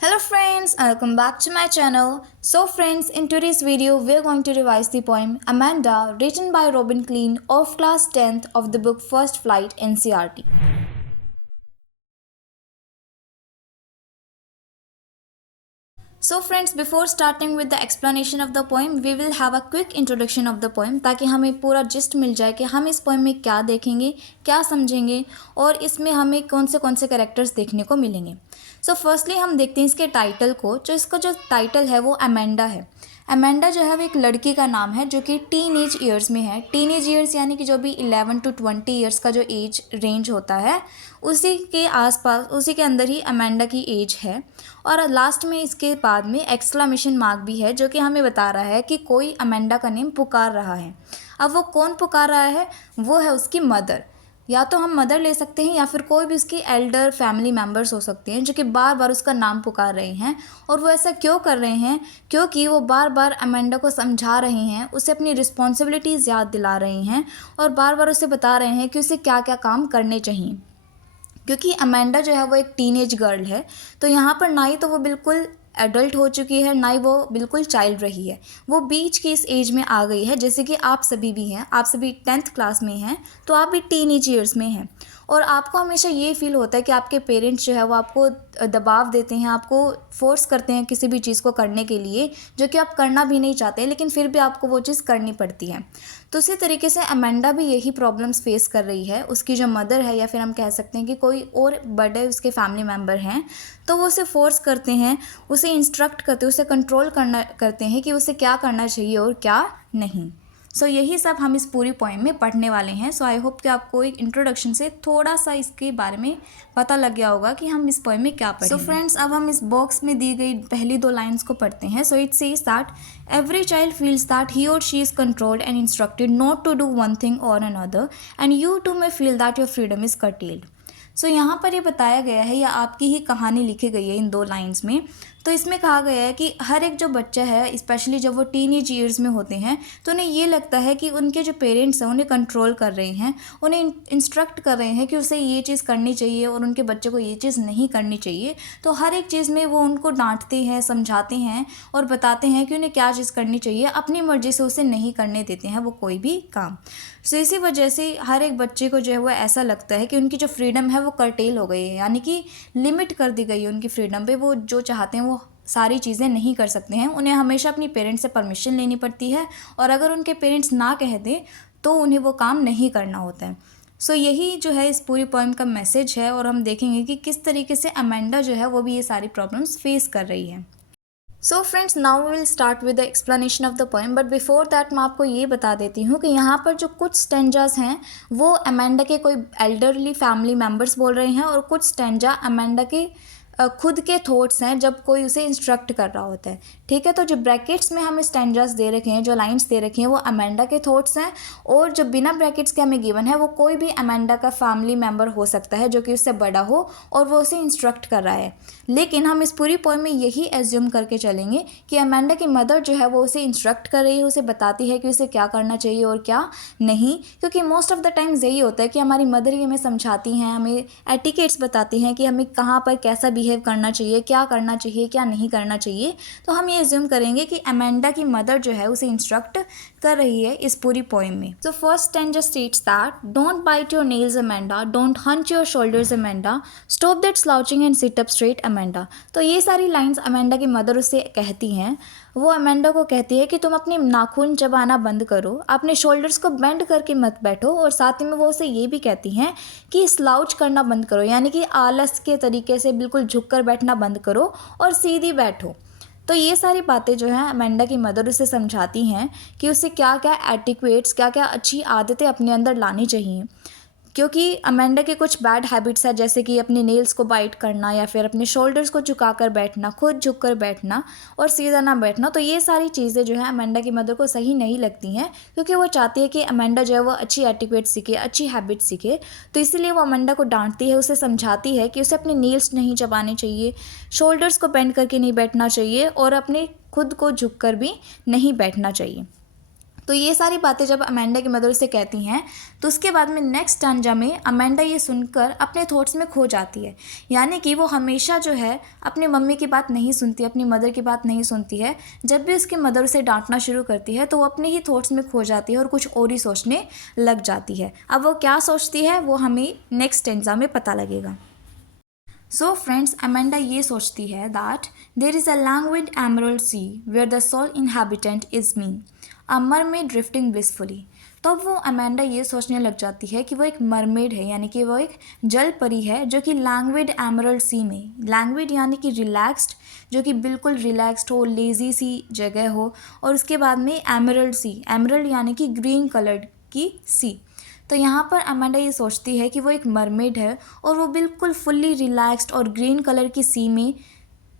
Hello friends, welcome back to my channel. So friends, in today's video we are going to revise the poem Amanda written by Robin Klein of class 10th of the book First Flight NCERT. So friends, before starting with the explanation of the poem, we will have a quick introduction of the poem ताकि हमें पूरा gist मिल जाए कि हम इस poem में क्या देखेंगे, क्या समझेंगे और इसमें हमें कौन से कैरेक्टर्स देखने को मिलेंगे। सो फर्स्टली हम देखते हैं इसके टाइटल को। इसका जो टाइटल है वो अमेंडा है। अमेंडा जो है वो एक लड़की का नाम है जो कि टीन एज ईयर्स में है। टीन एज ईयर्स यानी कि जो भी 11 to 20 ईयर्स का जो एज रेंज होता है उसी के आसपास, उसी के अंदर ही अमेंडा की एज है। और लास्ट में इसके बाद में एक्सक्लामेशन मार्क भी है जो कि हमें बता रहा है कि कोई अमेंडा का नेम पुकार रहा है। अब वो कौन पुकार रहा है? वो है उसकी मदर। या तो हम मदर ले सकते हैं या फिर कोई भी उसकी एल्डर फैमिली मेम्बर्स हो सकते हैं जो कि बार बार उसका नाम पुकार रहे हैं। और वो ऐसा क्यों कर रहे हैं? क्योंकि वो बार बार अमेंडा को समझा रहे हैं, उसे अपनी रिस्पॉन्सिबिलिटीज़ याद दिला रहे हैं और बार बार उसे बता रहे हैं कि उसे क्या क्या काम करने चाहिए। क्योंकि अमेंडा जो है वो एक टीनेज गर्ल है, तो यहाँ पर ना ही तो वो बिल्कुल एडल्ट हो चुकी है, ना ही वो बिल्कुल चाइल्ड रही है। वो बीच की इस एज में आ गई है, जैसे कि आप सभी भी हैं। आप सभी 10th क्लास में हैं, तो आप भी टीनेज ईयर्स में हैं। और आपको हमेशा ये फील होता है कि आपके पेरेंट्स जो है वो आपको दबाव देते हैं, आपको फोर्स करते हैं किसी भी चीज़ को करने के लिए जो कि आप करना भी नहीं चाहते, लेकिन फिर भी आपको वो चीज़ करनी पड़ती है। तो उसी तरीके से अमेंडा भी यही प्रॉब्लम्स फेस कर रही है। उसकी जो मदर है या फिर हम कह सकते हैं कि कोई और बड़े उसके फैमिली मेम्बर हैं, तो वो उसे फोर्स करते हैं, उसे इंस्ट्रक्ट करते हैं, उसे कंट्रोल करते हैं कि उसे क्या करना चाहिए और क्या नहीं। सो यही सब हम इस पूरी पोएम में पढ़ने वाले हैं। सो आई होप कि आपको एक इंट्रोडक्शन से थोड़ा सा इसके बारे में पता लग गया होगा कि हम इस पोएम में क्या पढ़ेंगे। सो फ्रेंड्स, अब हम इस बॉक्स में दी गई पहली 2 लाइन्स को पढ़ते हैं। So it says that every child feels that he or she is controlled and instructed not to do one thing or another, and you too may feel that your freedom is curtailed. सो यहाँ पर ये बताया गया है या आपकी ही कहानी लिखी गई है इन 2 लाइन्स में। तो इसमें कहा गया है कि हर एक जो बच्चा है, स्पेशली जब वो टीनेज ईयर्स में होते हैं, तो उन्हें ये लगता है कि उनके जो पेरेंट्स हैं उन्हें कंट्रोल कर रहे हैं, उन्हें इंस्ट्रक्ट कर रहे हैं कि उसे ये चीज़ करनी चाहिए और उनके बच्चे को ये चीज़ नहीं करनी चाहिए। तो हर एक चीज़ में वो उनको डांटते हैं, समझाते हैं और बताते हैं कि उन्हें क्या चीज़ करनी चाहिए। अपनी मर्ज़ी से उसे नहीं करने देते हैं वो कोई भी काम। सो इसी वजह से हर एक बच्चे को जो है वो ऐसा लगता है कि उनकी जो फ्रीडम है वो कर्टेल हो गई है, यानी कि लिमिट कर दी गई है उनकी फ्रीडम पे। वो जो चाहते हैं वो सारी चीज़ें नहीं कर सकते हैं। उन्हें हमेशा अपनी पेरेंट्स से परमिशन लेनी पड़ती है और अगर उनके पेरेंट्स ना कह दें तो उन्हें वो काम नहीं करना होता है। सो यही जो है इस पूरी पोएम का मैसेज है और हम देखेंगे कि किस तरीके से अमेंडा जो है वो भी ये सारी प्रॉब्लम्स फेस कर रही है। So friends, now we will start with the explanation of the poem, but before that मैं आपको ये बता देती हूँ कि यहाँ पर जो कुछ स्टेंजास हैं वो अमेंडा के कोई एल्डरली फैमिली मेम्बर्स बोल रहे हैं और कुछ स्टेंजा अमेंडा के खुद के थॉट्स हैं जब कोई उसे इंस्ट्रक्ट कर रहा होता है। ठीक है, तो जो ब्रैकेट्स में हमें स्टेंजास दे रखे हैं, जो लाइंस दे रखी हैं, वो अमेंडा के थॉट्स हैं और जो बिना ब्रैकेट्स के हमें गिवन है वो कोई भी अमेंडा का फैमिली मेम्बर हो सकता है जो कि उससे बड़ा हो और वो उसे इंस्ट्रक्ट कर रहा है। लेकिन हम इस पूरी पोएम में यही एज्यूम करके चलेंगे कि अमेंडा की मदर जो है वो उसे इंस्ट्रक्ट कर रही है, उसे बताती है कि उसे क्या करना चाहिए और क्या नहीं। क्योंकि मोस्ट ऑफ द टाइम्स यही होता है कि हमारी मदर ही हमें समझाती हैं, हमें एटिकेट्स बताती हैं कि हमें कहाँ पर कैसा बिहेव करना चाहिए, क्या करना चाहिए, क्या नहीं करना चाहिए। तो हम ये एज्यूम करेंगे कि अमेंडा की मदर जो है उसे इंस्ट्रक्ट कर रही है इस पूरी पोएम में। So first stanza states that don't bite your nails Amanda, don't hunch your shoulders Amanda, stop that slouching and sit up straight Amanda. तो ये सारी लाइंस अमेंडा की मदर उसे कहती हैं। वो अमेंडा को कहती है कि तुम अपने नाखून चबाना बंद करो, अपने शोल्डर्स को बेंड करके मत बैठो, और साथ ही में वो उसे ये भी कहती हैं कि स्लाउच करना बंद करो, यानी कि आलस के तरीके से बिल्कुल झुककर बैठना बंद करो और सीधी बैठो। तो ये सारी बातें जो है अमेंडा की मदर उसे समझाती हैं कि उसे क्या क्या एटिक्वेट्स, क्या क्या अच्छी आदतें अपने अंदर लानी चाहिए। क्योंकि अमेंडा के कुछ बैड हैबिट्स हैं, जैसे कि अपने नेल्स को बाइट करना या फिर अपने शोल्डर्स को झुकाकर बैठना, खुद झुककर बैठना और सीधा ना बैठना। तो ये सारी चीज़ें जो है अमेंडा की मदर को सही नहीं लगती हैं, क्योंकि वो चाहती है कि अमेंडा जो है वो अच्छी एटिक्वेट सीखे, अच्छी हैबिट सीखे। तो इसीलिए वो अमेंडा को डांटती है, उसे समझाती है कि उसे अपने नेल्स नहीं चबाने चाहिए, शोल्डर्स को बेंड करके नहीं बैठना चाहिए और अपने खुद को झुक कर भी नहीं बैठना चाहिए। तो ये सारी बातें जब अमेंडा की मदर उसे कहती हैं तो उसके बाद में नेक्स्ट स्टैंजा में अमेंडा ये सुनकर अपने थॉट्स में खो जाती है। यानी कि वो हमेशा जो है अपनी मम्मी की बात नहीं सुनती, अपनी मदर की बात नहीं सुनती है। जब भी उसकी मदर उसे डांटना शुरू करती है तो वो अपने ही थॉट्स में खो जाती है और कुछ और ही सोचने लग जाती है। अब वो क्या सोचती है वो हमें नेक्स्ट स्टैंजा में पता लगेगा। सो फ्रेंड्स, अमेंडा ये सोचती है that there is a language emerald sea where the sole inhabitant is me, a mermaid drifting blissfully. तो अब वो अमेंडा ये सोचने लग जाती है कि वो एक मरमेड है, यानी कि वो एक जल परी है जो कि लैंग्वेज एमरल्ड सी में, लैंग्वेज यानी कि रिलैक्स्ड, जो कि बिल्कुल रिलैक्स्ड हो, लेज़ी सी जगह हो, और उसके बाद में एमरल्ड सी, एमरल्ड यानी कि ग्रीन कलर की सी। तो यहाँ पर अमेंडा ये सोचती है कि वो एक मरमेड है और वो बिल्कुल फुल्ली रिलैक्स्ड और ग्रीन कलर की सी में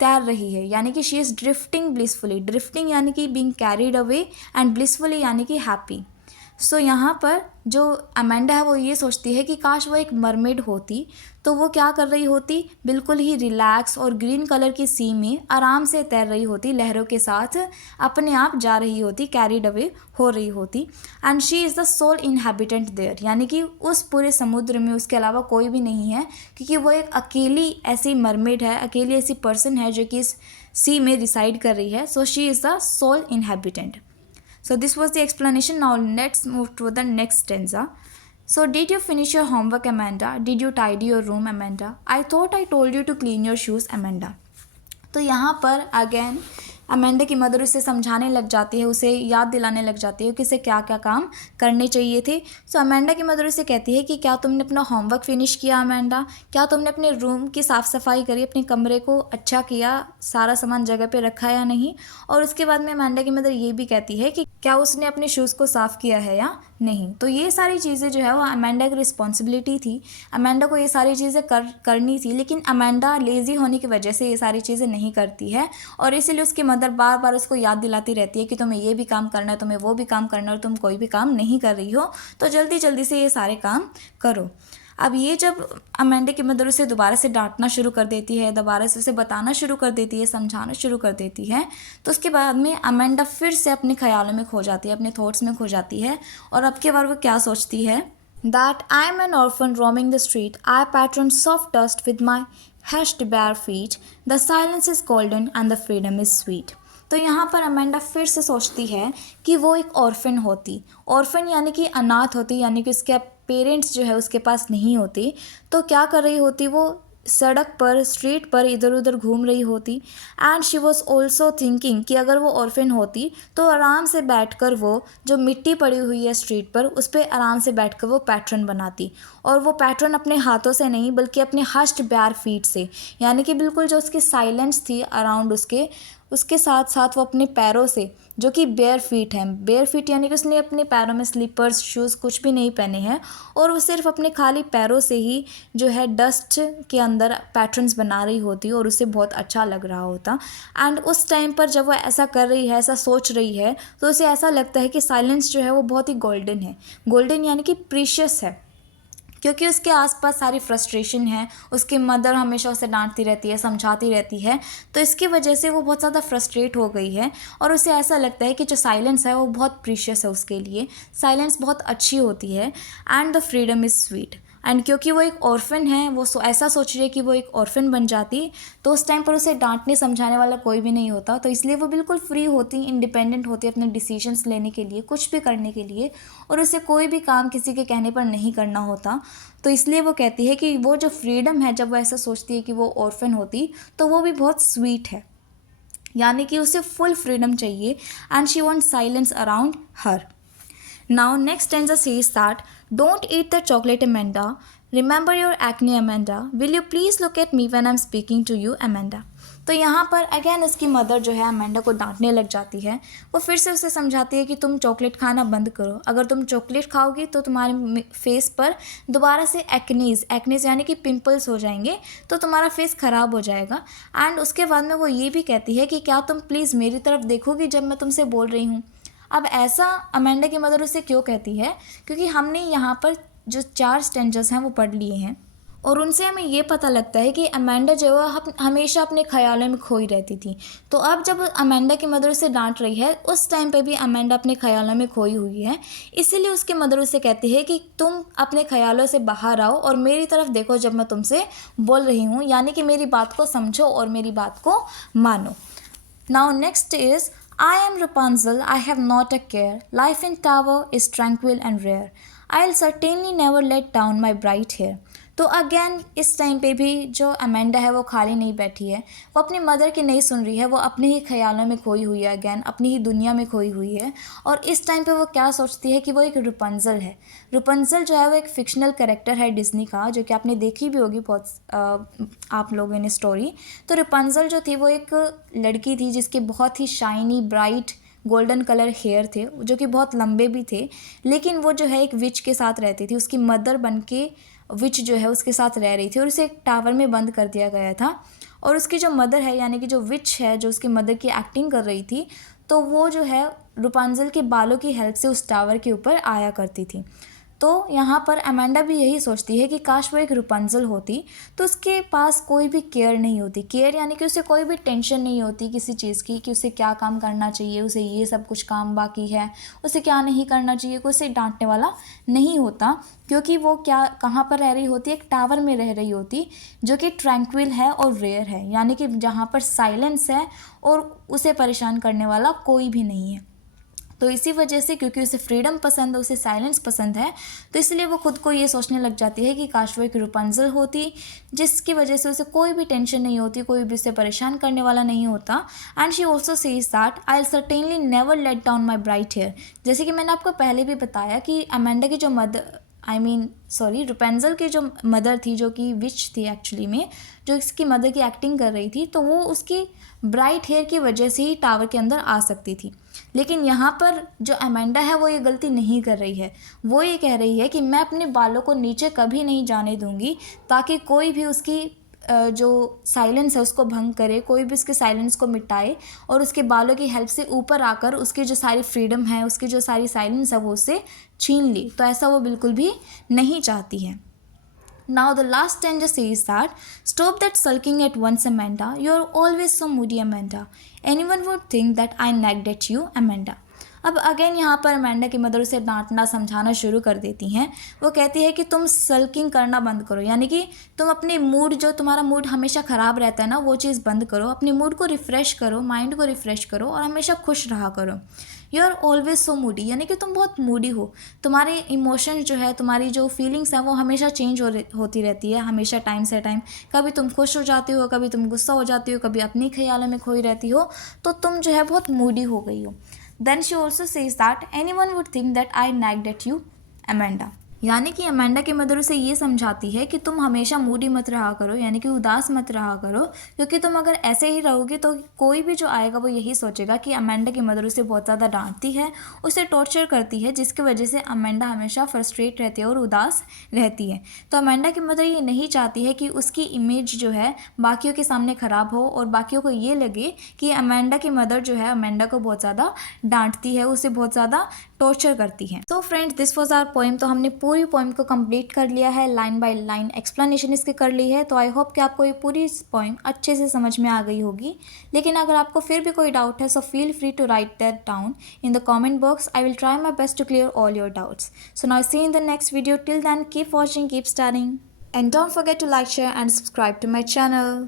तैर रही है, यानी कि she is drifting blissfully. Drifting यानी कि being carried away and blissfully यानी कि हैप्पी। सो यहाँ पर जो अमेंडा है वो ये सोचती है कि काश वो एक मरमेड होती तो वो क्या कर रही होती, बिल्कुल ही रिलैक्स और ग्रीन कलर की सी में आराम से तैर रही होती, लहरों के साथ अपने आप जा रही होती, कैरिड अवे हो रही होती। And she is the sole inhabitant there, यानी कि उस पूरे समुद्र में उसके अलावा कोई भी नहीं है, क्योंकि वो एक अकेली ऐसी मरमेड है, अकेली ऐसी पर्सन है जो कि इस सी में रिसाइड कर रही है। So she is the sole inhabitant. So this was the explanation. Now let's move to the next stanza. So did you finish your homework, Amanda? Did you tidy your room, Amanda? I thought I told you to clean your shoes, Amanda. तो यहाँ पर again Amanda की mother उसे समझाने लग जाती है, उसे याद दिलाने लग जाती है कि उसे क्या क्या काम करने चाहिए थे। सो अमेंडा की मदर उसे कहती है कि क्या तुमने अपना होमवर्क फिनिश किया अमेंडा, क्या तुमने अपने रूम की साफ़ सफाई करी, अपने कमरे को अच्छा किया, सारा सामान जगह पे रखा या नहीं। और उसके बाद में अमेंडा की मदर ये भी कहती है कि क्या उसने अपने शूज़ को साफ़ किया है या नहीं। तो ये सारी चीज़ें जो है वो अमेंडा की रिस्पॉन्सिबिलिटी थी, अमेंडा को ये सारी चीज़ें करनी थी, लेकिन अमेंडा लेज़ी होने की वजह से ये सारी चीज़ें नहीं करती है और इसीलिए उसकी मदर बार बार उसको याद दिलाती रहती है कि तुम्हें ये भी काम करना है, तुम्हें वो भी काम करना है, और तुम कोई भी काम नहीं कर रही हो, तो जल्दी जल्दी से ये सारे काम करो। अब ये जब अमेंडा की मदर उसे दोबारा से डांटना शुरू कर देती है, दोबारा से उसे बताना शुरू कर देती है, समझाना शुरू कर देती है, तो उसके बाद में अमेंडा फिर से अपने ख्यालों में खो जाती है, अपने थॉट्स में खो जाती है। और अब की बार वो क्या सोचती है, that I am N orphan roaming the street, I pattern soft dust with my hushed bare feet, the silence is golden and the freedom is sweet. तो यहाँ पर अमेंडा फिर से सोचती है कि वो एक ऑर्फन होती, ऑर्फन यानी कि अनाथ होती, यानी कि उसके पेरेंट्स जो है उसके पास नहीं होती, तो क्या कर रही होती, वो सड़क पर, स्ट्रीट पर इधर उधर घूम रही होती। And she was also thinking कि अगर वो ऑर्फन होती तो आराम से बैठकर वो जो मिट्टी पड़ी हुई है स्ट्रीट पर उस पर आराम से बैठकर वो पैटर्न बनाती, और वो पैटर्न अपने हाथों से नहीं बल्कि अपने हश्ड बैर फीट से, यानी कि बिल्कुल जो उसकी साइलेंस थी अराउंड उसके साथ साथ वो अपने पैरों से, जो कि बेयर फीट हैं, बेयर फीट यानी कि उसने अपने पैरों में स्लीपर्स, शूज़ कुछ भी नहीं पहने हैं, और वो सिर्फ अपने खाली पैरों से ही जो है डस्ट के अंदर पैटर्न्स बना रही होती और उसे बहुत अच्छा लग रहा होता। एंड उस टाइम पर जब वो ऐसा कर रही है, ऐसा सोच रही है, तो उसे ऐसा लगता है कि साइलेंस जो है वो बहुत ही गोल्डन है, गोल्डन यानी कि प्रीशियस है, क्योंकि उसके आसपास सारी फ्रस्ट्रेशन है, उसकी मदर हमेशा उसे डांटती रहती है, समझाती रहती है, तो इसकी वजह से वो बहुत ज़्यादा फ्रस्ट्रेट हो गई है और उसे ऐसा लगता है कि जो साइलेंस है वो बहुत प्रीशियस है उसके लिए, साइलेंस बहुत अच्छी होती है। And the freedom is sweet. And क्योंकि वो एक ऑर्फन है, वो ऐसा सोच रही है कि वो एक ऑर्फन बन जाती, तो उस टाइम पर उसे डांटने समझाने वाला कोई भी नहीं होता, तो इसलिए वो बिल्कुल फ्री होती, इंडिपेंडेंट होती अपने डिसीजंस लेने के लिए, कुछ भी करने के लिए, और उसे कोई भी काम किसी के कहने पर नहीं करना होता। तो इसलिए वो कहती है कि वो जो फ्रीडम है, जब वो ऐसा सोचती है कि वो ऑर्फन होती, तो वो भी बहुत स्वीट है, यानी कि उसे फुल फ्रीडम चाहिए। And she want silence around her. Now next stanza says that don't eat the chocolate, Amanda. Remember your acne, Amanda. Will you please look at me when I'm speaking to you, Amanda. तो यहाँ पर again उसकी mother जो है Amanda को डांटने लग जाती है। वो फिर से उसे समझाती है कि तुम चॉकलेट खाना बंद करो, अगर तुम चॉकलेट खाओगी तो तुम्हारे फेस पर दोबारा से एक्नेज यानी कि पिंपल्स हो जाएंगे, तो तुम्हारा फेस ख़राब हो जाएगा। एंड उसके बाद में वो ये भी कहती है कि क्या तुम प्लीज़ मेरी तरफ देखोगी जब मैं तुमसे बोल रही हूँ। अब ऐसा अमेंडा की मदर उसे क्यों कहती है, क्योंकि हमने यहाँ पर जो 4 स्टेंजर्स हैं वो पढ़ लिए हैं, और उनसे हमें ये पता लगता है कि अमेंडा जो है हमेशा अपने ख्यालों में खोई रहती थी। तो अब जब अमेंडा की मदर उसे डांट रही है, उस टाइम पे भी अमेंडा अपने ख्यालों में खोई हुई है। इसीलिए उसकी मदर उसे कहती है कि तुम अपने ख्यालों से बाहर आओ और मेरी तरफ देखो जब मैं तुमसे बोल रही हूँ, यानी कि मेरी बात को समझो और मेरी बात को मानो। Now next is, I am Rapunzel, I have not a care. Life in tower is tranquil and rare. I'll certainly never let down my bright hair. तो अगेन इस टाइम पे भी जो अमेंडा है वो खाली नहीं बैठी है, वो अपनी मदर की नहीं सुन रही है, वो अपने ही ख्यालों में खोई हुई है, अगेन अपनी ही दुनिया में खोई हुई है। और इस टाइम पे वो क्या सोचती है कि वो एक रुपंजल है। रुपंजल जो है वो एक फिक्शनल कैरेक्टर है डिज्नी का, जो कि आपने देखी भी होगी बहुत आप लोगों ने स्टोरी। तो रुपंजल जो थी वो एक लड़की थी जिसके बहुत ही shiny bright golden colour hair थे, जो कि बहुत लंबे भी थे, लेकिन वो जो है एक विच के साथ रहती थी। उसकी मदर बन के विच जो है उसके साथ रह रही थी और उसे एक टावर में बंद कर दिया गया था। और उसकी जो मदर है, यानी कि जो विच है, जो उसकी मदर की एक्टिंग कर रही थी, तो वो जो है रुपांजल के बालों की हेल्प से उस टावर के ऊपर आया करती थी। तो यहाँ पर अमेंडा भी यही सोचती है कि काश वो एक रुपंजल होती, तो उसके पास कोई भी केयर नहीं होती। केयर यानी कि उसे कोई भी टेंशन नहीं होती किसी चीज़ की, कि उसे क्या काम करना चाहिए, उसे ये सब कुछ काम बाकी है, उसे क्या नहीं करना चाहिए, कोई उसे डांटने वाला नहीं होता, क्योंकि वो क्या कहाँ पर रह रही होती है, एक टावर में रह रही होती, जो कि ट्रैंक्विल है और रेयर है, यानी कि जहाँ पर साइलेंस है और उसे परेशान करने वाला कोई भी नहीं है। तो इसी वजह से, क्योंकि उसे फ्रीडम पसंद है, उसे साइलेंस पसंद है, तो इसलिए वो खुद को ये सोचने लग जाती है कि काश वो एक रुपंजल होती, जिसकी वजह से उसे कोई भी टेंशन नहीं होती, कोई भी उसे परेशान करने वाला नहीं होता। And she also says that I will certainly never let down my bright hair. जैसे कि मैंने आपको पहले भी बताया कि अमेंडा की जो रुपेंजल की जो मदर थी, जो कि विच थी एक्चुअली में, जो इसकी मदर की एक्टिंग कर रही थी, तो वो उसकी ब्राइट हेयर की वजह से ही टावर के अंदर आ सकती थी। लेकिन यहाँ पर जो अमेंडा है वो ये गलती नहीं कर रही है। वो ये कह रही है कि मैं अपने बालों को नीचे कभी नहीं जाने दूंगी, ताकि कोई भी उसकी जो साइलेंस है उसको भंग करे, कोई भी उसके साइलेंस को मिटाए और उसके बालों की हेल्प से ऊपर आकर उसकी जो सारी फ्रीडम है, उसकी जो सारी साइलेंस है, वो उससे छीन ली। तो ऐसा वो बिल्कुल भी नहीं चाहती है। Now the last stanza says that, stop that sulking at once, Amanda. You are always so moody, Amanda. Anyone would think that I nagged at you, Amanda. अब अगेन यहाँ पर अमेंडा की मदर उसे डांटना समझाना शुरू कर देती हैं। वो कहती है कि तुम सल्किंग करना बंद करो, यानी कि तुम अपने मूड, जो तुम्हारा मूड हमेशा ख़राब रहता है ना, वो चीज़ बंद करो, अपने मूड को रिफ़्रेश करो, माइंड को रिफ़्रेश करो और हमेशा खुश रहा करो। You are always so moody, यानी कि तुम बहुत मूडी हो, तुम्हारे इमोशंस जो है, तुम्हारी जो फीलिंग्स हैं वो हमेशा चेंज होती रहती है, हमेशा टाइम से टाइम। कभी तुम खुश हो जाती हो, कभी तुम गुस्सा हो जाती हो, कभी अपनी ख्यालों में खोई रहती हो, तो तुम जो है बहुत मूडी हो गई हो। Then she also says that anyone would think that I nagged at you, Amanda. यानी कि अमेंडा की मदर उसे ये समझाती है कि तुम हमेशा मूडी मत रहा करो, यानी कि उदास मत रहा करो, क्योंकि तुम अगर ऐसे ही रहोगे तो कोई भी जो आएगा वो यही सोचेगा कि अमेंडा की मदर उसे बहुत ज़्यादा डांटती है, उसे टॉर्चर करती है, जिसकी वजह से अमेंडा हमेशा फ्रस्ट्रेट रहती है और उदास रहती है। तो अमेंडा की मदर ये नहीं चाहती है कि उसकी इमेज जो है बाकियों के सामने ख़राब हो और बाकियों को ये लगे कि अमेंडा की मदर जो है अमेंडा को बहुत ज़्यादा डांटती है, उसे बहुत ज़्यादा टॉर्चर करती है। So friends, this was our poem. तो हमने पूरी पोएम को कंप्लीट कर लिया है, लाइन बाय लाइन एक्सप्लेनेशन इसकी कर ली है। तो आई होप कि आपको ये पूरी पोएम अच्छे से समझ में आ गई होगी। लेकिन अगर आपको फिर भी कोई डाउट है, so feel free to write that down in the comment box. I will try my best to clear all your doubts. So now see in the next video. Till then keep watching, keep studying, and don't forget to like, share and subscribe to my channel.